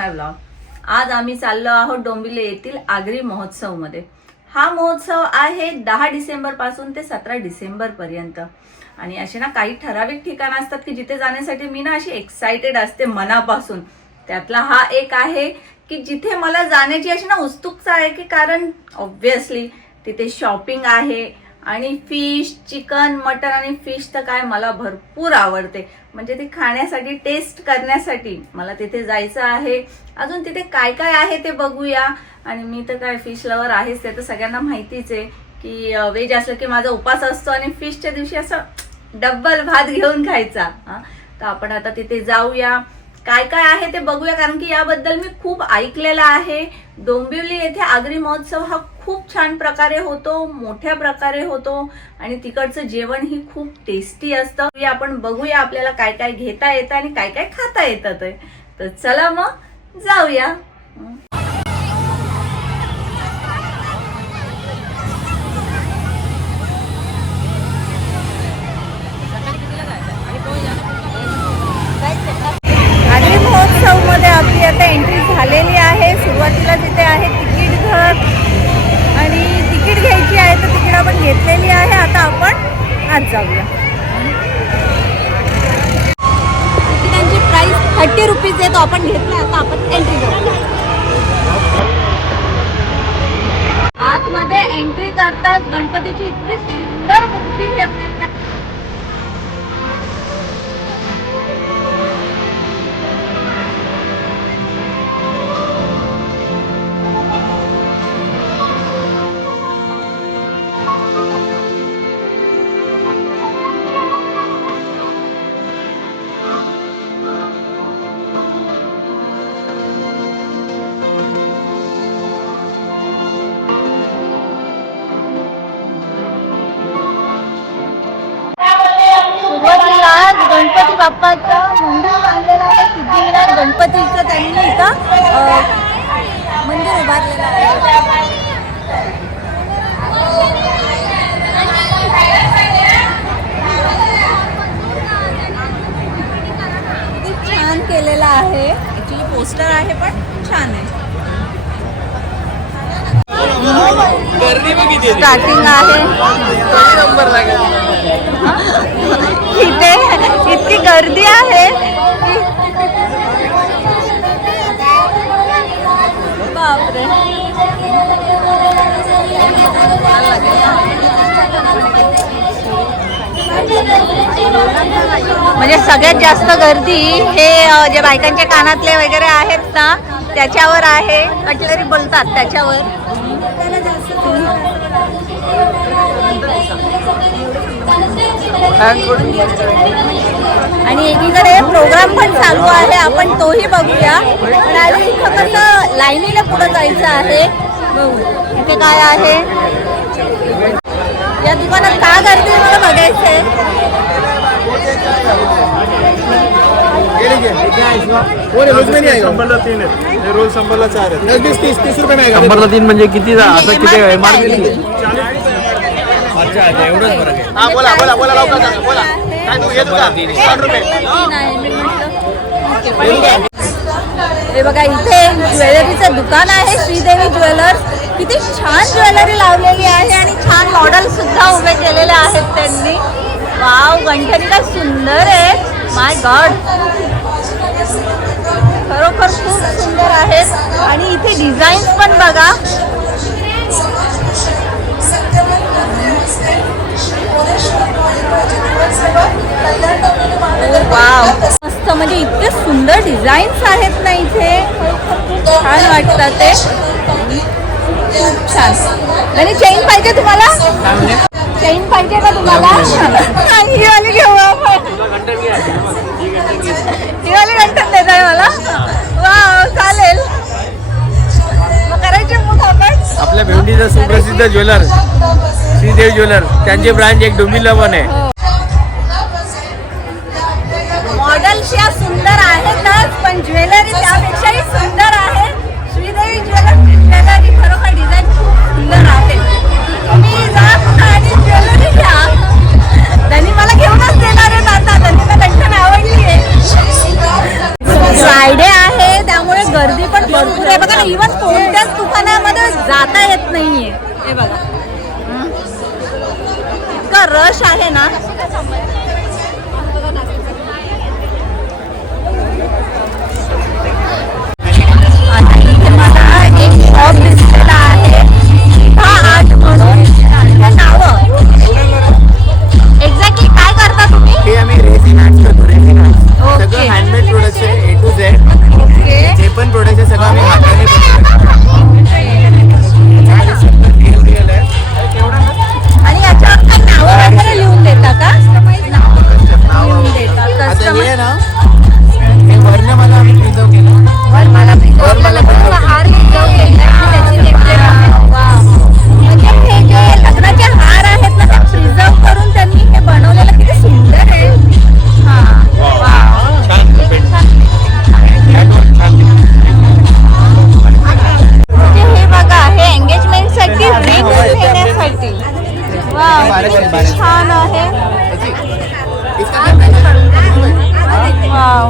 माय blog. आज आम्ही चाललो आहोत डोंबिवली येथील आगरी महोत्सव मध्ये। हा महोत्सव आहे 10 डिसेंबर पासून ते 17 डिसेंबर पर्यंत। आणि असे ना काही ठराविक ठिकाण असतात की जिथे जाण्यासाठी मी ना अशी एक्साइटेड असते मनापासून। त्यातला हा एक आहे की जिथे मला जाण्याची अशी ना उत्सुकता आहे की कारण ऑब्वियसली तिथे शॉपिंग आहे आणि फिश, चिकन, मटन आणि फिश तर काय मला भरपूर आवडते। म्हणजे ते खाण्यासाठी, टेस्ट करण्यासाठी मला तिथे जायचं आहे। अजून तिथे काय काय आहे ते बघूया। आणि मी तर काय फिश लवर आहेच, ते तर सगळ्यांना माहितीच आहे की व्हेज असलं की माझा उपास असतो आणि फिशच्या दिवशी असं डबल भात घेऊन खायचा। तर आपण आता तिथे जाऊया, काय काय आहे ते बघूया, कारण की याबद्दल मी खूप ऐकलेलं आहे। डोंबिवली येथे आगरी महोत्सव हा खूप छान प्रकारे होतो, मोठ्या प्रकारे होतो आणि तिकडचं जेवण ही खूप टेस्टी असतं। आपण बघूया आपल्याला काय काय घेता येतं आणि काय काय खाता येतं। तर चला मग जाऊया। आगरी महोत्सव मध्ये आपली आता एंट्री झालेली आहे। सुरुवातीला तिथे आहे तिकीट घर आणि तिकीट घ्यायची आहे, तर तिकीट आपण घेतलेली आहे। आता आपण आज जाऊया। तिकिटांची प्राइस 30 रुपीज आहे, तो आपण घेतला। आता आपण एंट्री करूया। आतमध्ये एंट्री करतात गणपतीची इतकी सुंदर मूर्ती आहे। गणपती बाप्पाचं मंदिर बांधलेलं आहे। सिद्धिविनायक गणपतीचं त्यांनी इथं मंदिर उभारलेलं आहे। किती छान केलेलं आहे। ऍक्च्युली पोस्टर आहे पण छान आहे। स्टार्टिंग आहे इथे इतकी गर्दी आहे की बापरे। म्हणजे सगळ्यात जास्त गर्दी हे जे बायकांच्या कानातले वगैरे आहेत ना त्याच्यावर आहे। कटलरी बोलतात त्याच्यावर। आणि एकीकडे प्रोग्राम पण चालू आहे, आपण तोही बघूया। पण आधी इथं कसं लाईनीला पुढे जायचं आहे। इथे काय आहे या दुकानात, का गर्दी मला बघायचंय। रोल संबरला 4 आहे। 30 रुपये नाही। संबरला 3 म्हणजे किती असं किती आहे मार्केट? अच्छा एवढंच फरक आहे। हां बोला बोला बोला लवकर बोला। काय तू घेतो का? 60 रुपये। हे बघा इथे ज्वेलरीचं दुकान आहे, श्रीदेवी ज्वेलर्स। किती छान ज्वेलरी लावलेली आहे आणि छान मॉडेल सुद्धा उभे केलेले आहेत त्यांनी। वाव, गंठणी काय सुंदर आहे, माय गॉड। खरोखर खूप सुंदर आहेत आणि इथे डिझाईन्स पण बघा। वाव, मस्त। म्हणजे इतके सुंदर डिझाईन्स आहेत ना इथे, छान वाटतात ते, खूप छान। आणि चेन पाहिजे तुम्हाला? चेन पाहिजे का तुम्हाला? ही वाली घेऊ आपण। ही वाली गंठण देत आहे मला। वाव, चालेल। मग करायचे मग आपण आपल्या भेंडीचा सुप्रसिद्ध ज्वेलर श्रीदेवी ज्वेलर, त्यांची ब्रांच एक डोंबिवलीला पण आहे। मॉडेल्स या सुंदर आहेतच, पण ज्वेलरी त्यापेक्षाही सुंदर आहे। श्रीदेवी ज्वेलरी खरोखर डिझाईन खूप सुंदर आहे। तुम्ही जा आणि ज्वेलरी घ्या। त्यांनी मला घेऊनच देणार आहेत आता, त्यांनी गंठण आवडली आहे। फ्रायडे आहे त्यामुळे गर्दी थांबत नाहीये. हे बघा इतका रश आहे ना. आता इथे मला एक शॉप दिसलेला आहे आर्ट म्हणून. नावं एक्झॅक्टली काय करता तुम्ही? हे आम्ही रेसिंग आर्ट्स करतो. रेसिंग आर्ट्स सगळं हँडमेड प्रोडक्ट्स आहे. A to Z. ओके. जे पण प्रोडक्ट आहे सगळं आम्ही हाताने बनवतो. आणि याच्यावर काय नावं वगैरे लिहून देता का? लिहून देता. आता कस्टमर हे ना हे वर्णमाला आम्ही प्रिझर्व केलं. वर्णमाला हार प्रिझर्व केला आणि त्याची नेकलेस आहे. वाव. म्हणजे हे जे लग्नाचे हार आहेत ना ते प्रिझर्व करून त्यांनी हे बनवलेलं किती सुंदर आहे. हा वाव. म्हणजे हे बघा हे एंगेजमेंट साठी रिंग घेण्यासाठी. वाव किती छान आहे. वाव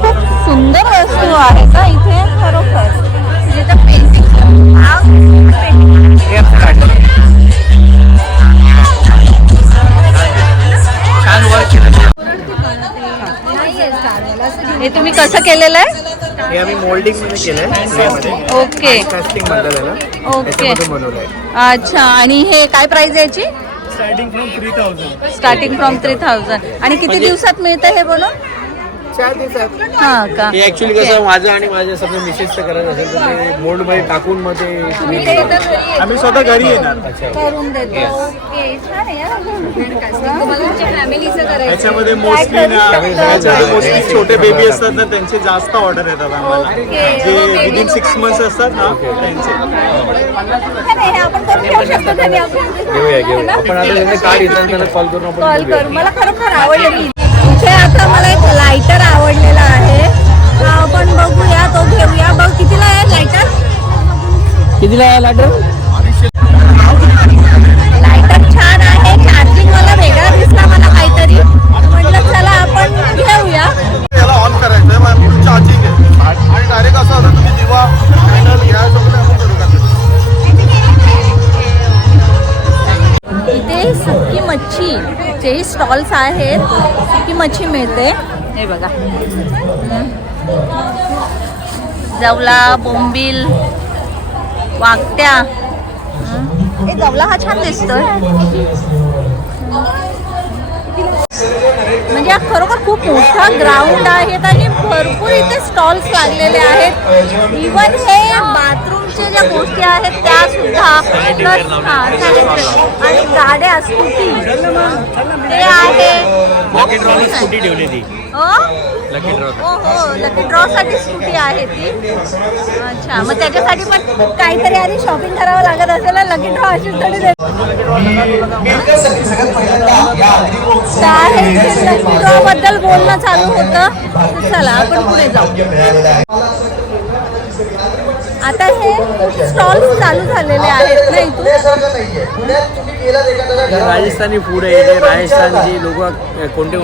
खूप सुंदर वस्तू आहे का इथे खरोखर. जिथं पेंटिंग हे तुम्ही कसं केलेलं आहे? हे आम्ही मोल्डिंग मध्ये केलंय. क्लेमध्ये ओके कास्टिंग म्हणतात त्याला. ओके. त्याच्यामधून बनवलंय. अच्छा. आणि हे काय प्राइस आहे याची? Starting from 3000. Starting from 3000. आणि किती दिवसात मिळतं हे बनवून? 4 दिवसात. हा का. हे ऍक्च्युली कसं माझं आणि माझ्या समजा मिसेसचं करायचं असेल तर ते मोल्ड मध्ये टाकून मध्ये तुम्ही ते इथं घरी आम्ही स्वतः घरी येणार. करून देतो. ओके छान आहे यार. याच्यामध्ये मोस्टली छोटे बेबी असतात ना त्यांचे जास्त ऑर्डर येतात आम्हाला. जे विदिन 6 मंथ्स असतात ना त्यांचे. आपण करून घेऊ शकतो घरी आपण. घेऊया. आपण आता त्यांना कार्ड येतात त्याला कॉल करून आपण कॉल कर. मला खरोखर आवडलं. मी इथे आता मला एक लायटर आवडलेला आहे. हा आपण बघूया तो घेऊया. बघ कितीला आहे लायटर? कितीला आहे लायटर? लायटर छान आहे. चार्जिंग मला वेगळा दिसला मला काहीतरी. म्हटलं चला आपण घेऊया. याला ऑन करायचं आहे मग चार्जिंग आहे आणि डायरेक्ट असं होतं तुम्ही दिवा कॅन्डल घ्या सगळं आपण करू शकतो. इथे सुकी मच्छीचेही स्टॉल्स आहेत. सुकी मच्छी मिळते. हे बघा जवला, बोंबील, वाकट्या. हे जवला हा छान दिसतोय. म्हणजे हा खरोखर खूप मोठा ग्राउंड आहे आणि भरपूर इथे स्टॉल्स लागलेले आहेत. इवन हे बाथरूमच्या ज्या गोष्टी आहेत त्या सुद्धा प्लस आणि गाड्या स्कूटी ते आहे. स्कूटी ठेवलेली. हो लकी ड्रॉ साठी स्कूटी आहे ती. अच्छा मग त्याच्यासाठी पण काहीतरी आधी शॉपिंग करावं लागत असेल. लकी ड्रॉ अशी तरी लकी ड्रॉ बद्दल बोलणं चालू होतं. चला आपण पुढे जाऊ. आता हे स्टॉल्स चालू झालेले आहेत ना इथून. राजस्थानी फूड आहे. इथे राजस्थानची लोक कोणते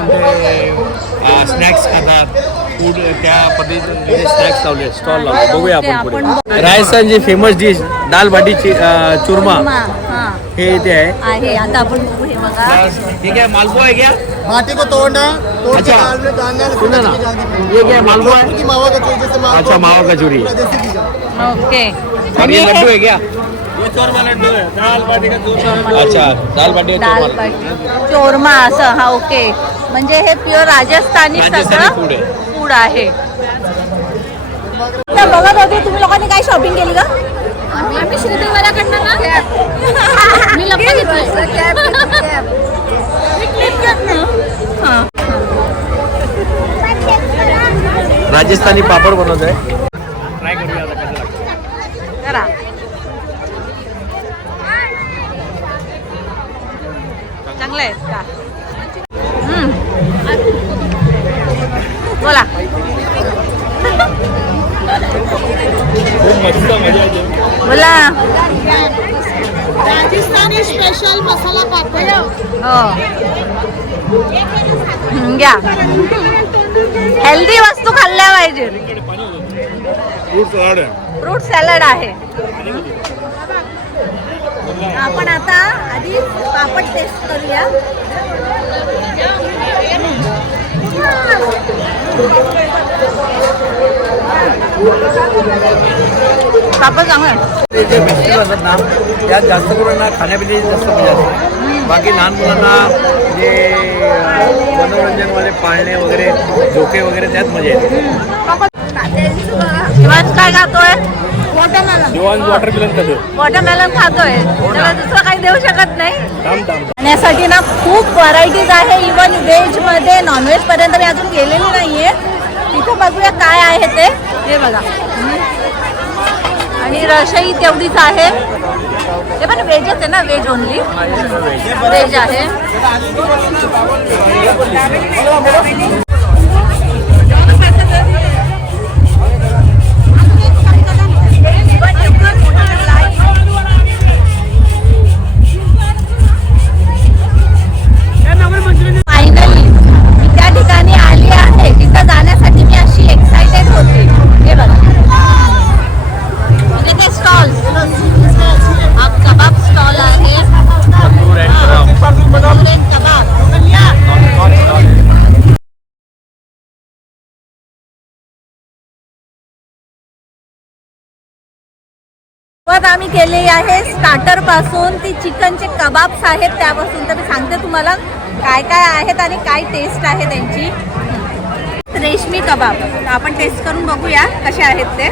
स्नॅक्स खातात. फूड त्या पद्धतीने स्नॅक्स लावले स्टॉल लावले. बघूया आपण पुढे. राजस्थानची फेमस डिश दाल बाटी चुरमा हे इथे आहे. आता आपण बघू. हे बघा ठीक आहे. मालपुआ आहे क्या? माटी को तोड़ना तोड़ के दाल में डालना. सुना ना ये क्या है? मालपुआ है. मावा का चूर जैसे मावा. अच्छा मावा कचोरी. ओके. और ये लड्डू है क्या? ये चोरमा लड्डू है. दाल बाटी का चोरमा. अच्छा दाल बाटी का दाल बाटी चोरमा असं. हा ओके. म्हणजे हे प्युअर राजस्थानी सगळं फूड आहे. बघत होते तुम्ही लोकांनी काय शॉपिंग केली का? आम्ही श्रीदेवाकडनं ना मी लग्न राजस्थानी पापड बनवत आहे. ट्राय करूया आता कसं लागतं. करा. चांगलं आहे का? बोला. खूप मस्त मजा येते. बोला. राजस्थानी स्पेशल मसाला पापड. हो घ्या. हेल्दी वस्तू खाल्ल्या पाहिजे. फ्रूट सलाड आहे. फ्रूट सॅलड आहे. आपण आता आधी पापड टेस्ट करूया. पापड चांगला आहे. जे फेस्टिवल असतात ना त्यात जास्त करून ना खाण्यापिण्याची जास्त मजा असते. बाकी लहान मुलांना जे मनोरंजनवाले पाळणे वगैरे झोके वगैरे त्यात मजा येते. दिवाण काय खातोय? वॉटरमेलन. दिवाण वॉटरमेलन खातो. वॉटरमेलन खातोय. त्याला दुसरं काही देऊ शकत नाही. थांब. खाण्यासाठी ना खूप व्हरायटीज आहे. इवन व्हेज मध्ये नॉनव्हेज पर्यंत मी अजून गेलेली नाहीये. तिथे बघूया काय आहे ते. हे बघा. आणि रसही तेवढीच आहे. ते पण व्हेजच आहे ना, व्हेज ओनली. व्हेज आहे. फायनली मी त्या ठिकाणी आली आहे तिथं जाण्यासाठी. मी अशी एक्साइटेड होते. हे बघा म्हणजे ते स्टॉल, हा कबाब स्टॉल आहे. तंदूर अँड कबाब. सुरुवात आम्ही केलेली आहे स्टार्टर पासून. ती चिकनचे कबाब्स आहेत त्यापासून. तर मी सांगते तुम्हाला काय काय आहेत आणि काय टेस्ट आहे त्यांची. रेशमी कबाब तर आपण टेस्ट करून बघूया कसे आहेत ते.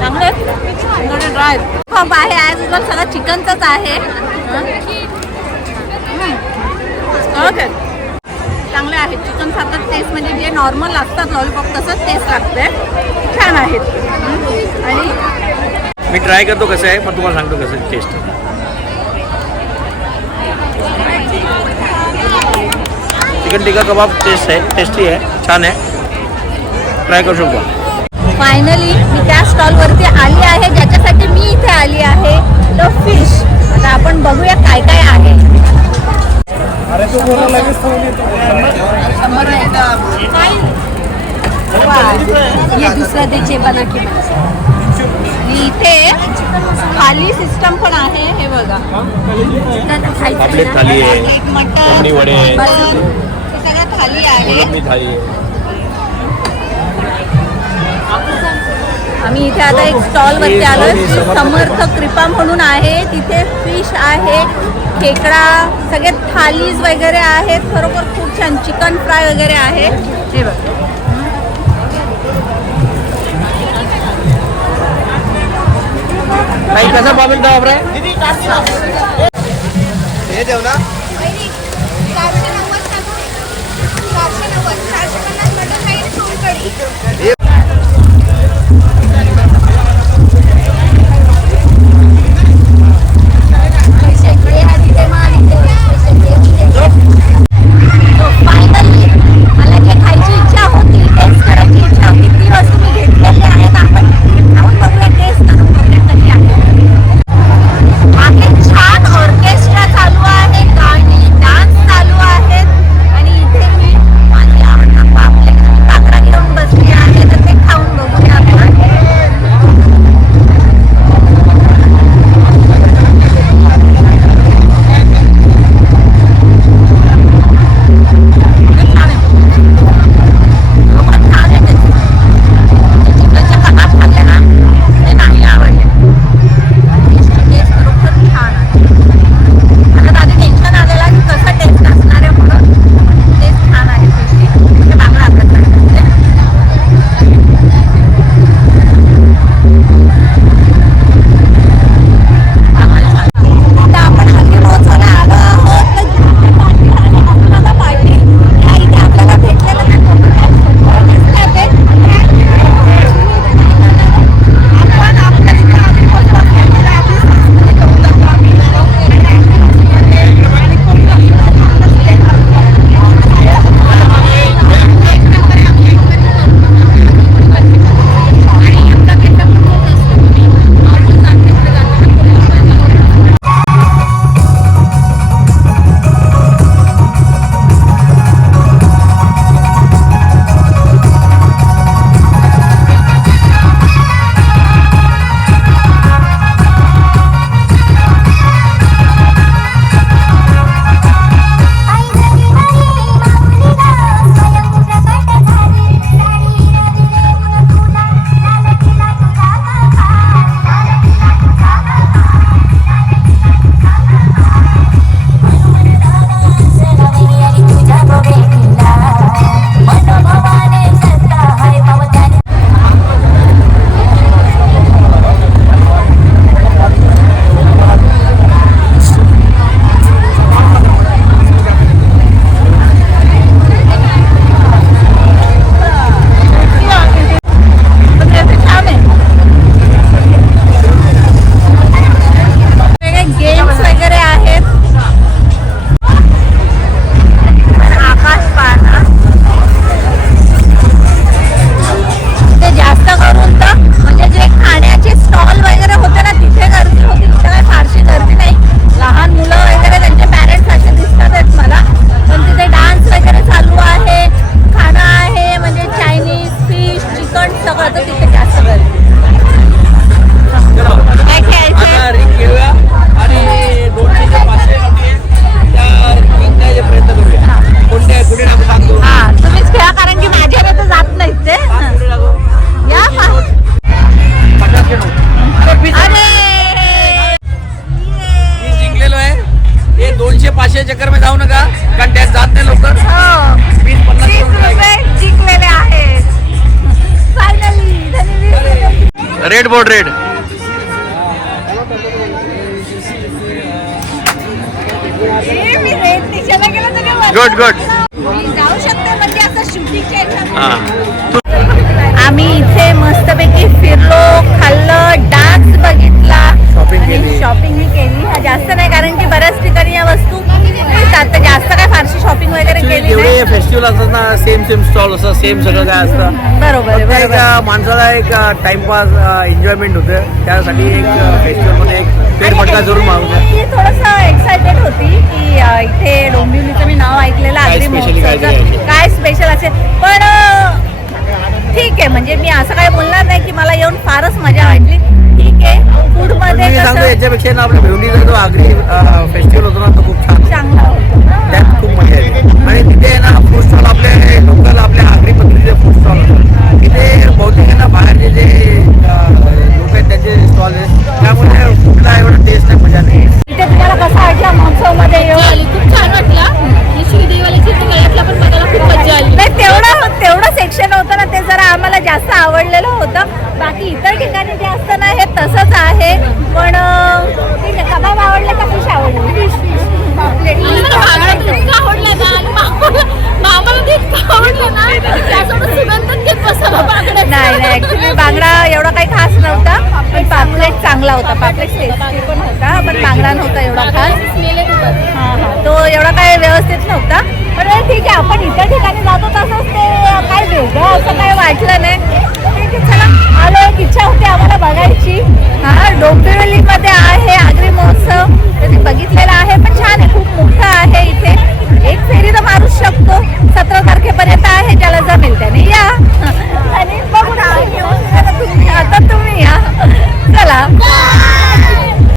चांगले ड्राय कबाब आहे. ॲज युजल सगळं चिकनचंच आहे. ओके, चांगले आहेत. चिकन सारखं टेस्ट म्हणजे जे नॉर्मल असतात लॉलीपॉप तसंच टेस्ट लागते. छान आहेत. आणि मी ट्राय करतो कसं आहे पण तुम्हाला सांगतो कसं टेस्ट. चिकन टिक्का कबाब टेस्ट आहे, टेस्टी आहे, छान आहे. ट्राय करू शकतो. फायनली मी त्या स्टॉलवरती आली आहे ज्याच्यासाठी मी इथे आली आहे. The fish. आता आपण बघूया काय काय आहे. ये दुसरा त्याचे बना की इथे थाली सिस्टम पण आहे. हे बघा पापलेट थाली आहे, कोंबडी वडे आहे, सगळं थाली आहे. कोलंबी थाली आहे. आम्ही इथे आता एक स्टॉल वरती आलो. समर्थ कृपा म्हणून आहे. तिथे फिश आहे, खेकडा, सगळे थालीज वगैरे आहेत. खरोखर खूप छान. चिकन फ्राय वगैरे आहे. हे बघ काही कसा पापलेट वापरा. हे देऊ ना. फायनली मला जे खायची इच्छा होती, टेस्ट करायची इच्छा होती, ती वस्तू मी घेतलेली आहेत. आपण बघूया टेस्ट करून बघूया कशी आहे. मागे छान ऑर्केस्ट्रा चालू आहे. गाणी red board red. Good good. जाऊ शकते म्हणजे असं शूटिंगच्या हा. आम्ही इथे मस्तपैकी फिरलो, खाल्लं, डान्स बघितला, Shopping केली. शॉपिंग केली. जास्त नाही कारण की बऱ्याच ठिकाणी या वस्तू मिळतात, तर जास्त काय फारशी शॉपिंग वगैरे केली जेवढे नाही. फेस्टिवल असतात ना सेम स्टॉल असतात, सेम सगळं काय असतं. बरोबर आहे, फक्त एक बरोबर. माणसाला एक टाइमपास एन्जॉयमेंट होतं, त्यासाठी एक फेस्टिवल मध्ये एक फेरफटका जरूर मागतो. मी थोडंसं एक्सायटेड होती की इथे डोंबिवलीचं मी नाव ऐकलेलं काय आगरी specially काय महोत्सवचं. आहे? काय स्पेशल असेल, पण ठीक आहे. म्हणजे मी असं काय बोलणार नाही की मला येऊन फारच मजा वाटली. ठीक आहे, फूड पण मध्ये मी सांगतो कसं याच्यापेक्षा ना आपल्या भिवंडीचा जो आगरी फेस्टिवल होतो ना तो खूप छान होता. चांगलं होतं. त्यात खूप मजा येते. आणि तिथे ना फूड स्टॉल आपले लोकल आपल्या आगरी पद्धतीचे फूड स्टॉल होतात. तिथे बहुतेक ना बाहेरचे जे लोक आहेत त्याचे स्टॉल आहेत, त्यामुळे फूडला एवढं टेस्ट नाही, मजा नाही. इथे तुम्हाला कसं वाटलं महोत्सवमध्ये येऊन? खूप छान वाटलं आणि श्रीदेवालीची गळ्यातला पण बघायला खूप मजा आली. नाही, तेवढं सेक्शन होतं ना ते जरा आम्हाला जास्त आवडलेलं होतं. बाकी इतर ठिकाणी जे असतं ना हे तसंच आहे. पण ठीक आहे. कबाब आवडले का फिश आवडली? आम्हाला बांगडा तर इतका आवडला ना आणि मामाला ते इतकं आवडलं ना त्यासोबत सुगंधच घेत बसावा बांगड्याचा. नाही ऍक्च्युली बांगडा एवढा काही खास नव्हता, पण पापलेट चांगला होता. पापलेट टेस्टी पण होता, पण बांगडा नव्हता एवढा खास. स्मेल येत होता. तो एवढा काय व्यवस्थित नव्हता. पण ठीक आहे, आपण इतर ठिकाणी जातो तसंच ते काय वेगळं असं काय वाटलं नाही. ठीक आहे, चला आलो. एक इच्छा होती आम्हाला बघायची. हा, डोंबिवलीमध्ये आहे आगरी महोत्सव, तर ते बघितलेलं आहे. पण छान आहे, खूप मोठं आहे. इथे एक फेरी तर मारूच शकतो. 17 तारखेपर्यंत आहे, ज्याला जमेल त्याने या.